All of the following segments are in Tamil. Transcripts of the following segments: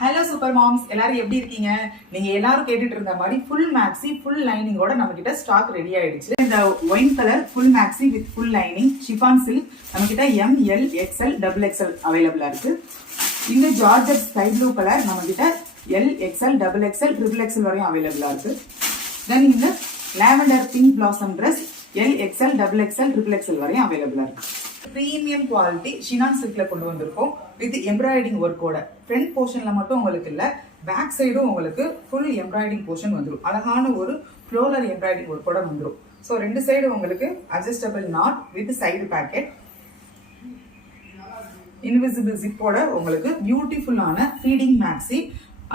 ஹலோ சூப்பர் மாம்ஸ், எல்லாரும் எப்படி இருக்கீங்க? நீங்க எல்லாரும் கேட்டுட்டு இருந்த மாதிரி ஃபுல் மேக்ஸி ஃபுல் லைனிங்கோட நம்ம கிட்ட ஸ்டாக் ரெடி ஆயிடுச்சு. இந்த wine colour full maxi with full lining chiffon silk நம்ம கிட்ட ML XL XXL அவைலபிளா இருக்கு. இந்த ஜார்ஜெட் ஸ்கை ப்ளூ கலர் நம்ம கிட்ட LXL XXL XXL வரையும் அவைலபிளா இருக்கு. தென் இந்த lavender pink blossom dress LXL XXL XXL வரையும் அவைலபிளா இருக்கு. பிரீமியம் குவாலிட்டி ஷினான் சில்க்ல கொண்டு வந்திருக்கோம் வித் எம்ப்ராய்டிங் ஒர்க்கோட. ஃப்ரண்ட் போர்ஷன்ல மட்டும் உங்களுக்கு இல்ல, பேக் சைடும் உங்களுக்கு ஃபுல் எம்ப்ராய்டிங் போர்ஷன் வந்துடும். அழகான ஒரு ஃப்ளோரல் எம்ப்ராய்டிங் ஒர்க்கோட வந்துடும். ஸோ ரெண்டு சைடு உங்களுக்கு adjustable knot with side pocket, invisible ஜிப்போட உங்களுக்கு பியூட்டிஃபுல்லான ஃபீடிங் மேக்ஸி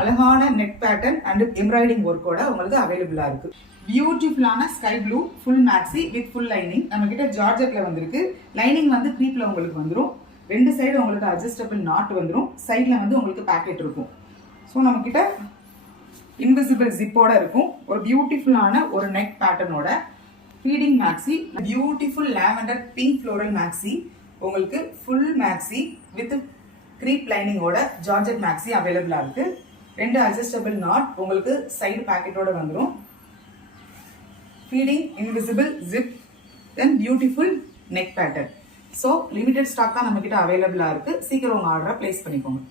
அழகான நெக் பேட்டர்ன் அண்ட் எம்ப்ராய்டிங் ஒர்க்கோட உங்களுக்கு அவைலபிளா இருக்கு. பியூட்டிஃபுல்லான sky blue full maxi with full lining நம்ம கிட்ட ஜார்ஜெட்ல வந்திருக்கு. லைனிங் வந்து க்ரீப்ல உங்களுக்கு வந்துடும். ரெண்டு சைடு உங்களுக்கு அட்ஜஸ்டபிள் நாட் வந்துடும். சைட்ல வந்து உங்களுக்கு பேக்கெட் இருக்கும். ஸோ நம்ம கிட்ட இன்விசிபிள் ஜிப்போட இருக்கும். ஒரு பியூட்டிஃபுல்லான ஒரு நெக் பேட்டர்னோட feeding maxi, beautiful lavender pink floral maxi, உங்களுக்கு ஃபுல் மேக்ஸி வித் க்ரீப் லைனிங்கோட ஜார்ஜெட் மேக்ஸி அவைலபிளா இருக்கு. ரெண்டு அட்ஜஸ்டபிள் நாட் உங்களுக்கு சைடு பேக்கெட்டோட வந்துடும். Feeding invisible zip, then beautiful neck pattern. So limited stock தான் நம்ம கிட்ட அவைலபிளா இருக்கு. சீக்கிரம் உங்க ஆர்டரை பிளேஸ் பண்ணிக்கோங்க.